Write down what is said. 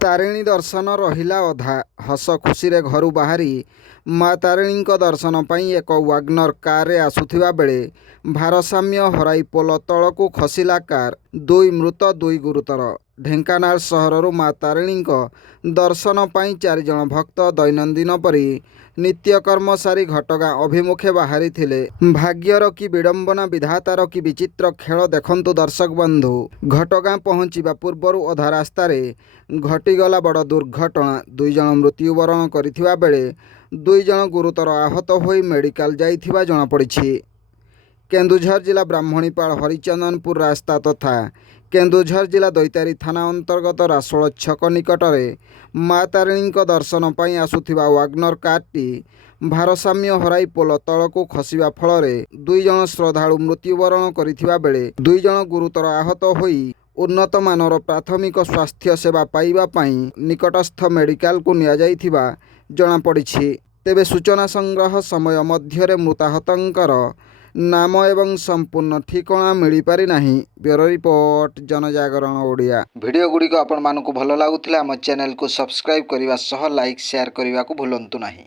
तारिणी दर्शन रहिला अधा हस खुशी रे घरु बाहरी माँ तारिणी दर्शन पई एक वाग्नर कार आसुथिबा बेले भारसाम्य हराई पोल तलकू खसिला कार। दुई मृत दुई गुरुतर। ढेंकानाल सहररू माँ तारिणी दर्शन पई 4 जण भक्त दैनंदिन परी नित्यकर्म सारी घटगाँ अभिमुखे बाहरी थिले। भाग्यर की विडंबना विधातार की विचित्र खेल देखंतु दर्शक बंधु। घटगाँ पहुँचवा पूर्वर अधा रास्तार घटीगला बड़ दुर्घटना। 2 जण मृत्युवरण करिथिबा बेले 2 जण गुरुतर आहत होई मेडिकल जाइथिबा जଣାपड़िछि। केन्दुझर जिला ब्राह्मणीपाल हरिचंदनपुर रास्ता तथा केन्दुझर जिला दैतारी थाना अंतर्गत रासोल छक निकटरे माँ तारिणी दर्शन पई आसुथिबा वाग्नर कारटी भारसाम्य हराई पोल तलकू खसिबा फल 2 जण श्रद्धालु मृत्युवरण करिथिबा बेले 2 जण गुरुतर आहत होई उन्नत मानर प्राथमिक स्वास्थ्य सेवा पाइबा पई निकटस्थ मेडिकल को निया जाइथिबा जଣାपड़िछि। तेबे सूचना संग्रह समय मध्यरे मृताहतंकर नाम एवं संपूर्ण ठिकाना मिल पारि नाही। ब्यूरो रिपोर्ट जनजागरण ओडिया। वीडियो गुडी को आपण मानकु भलो लागुथिला हम चैनल को सब्सक्राइब करिवा सह लाइक शेयर करिवा को भूलंतु नाही।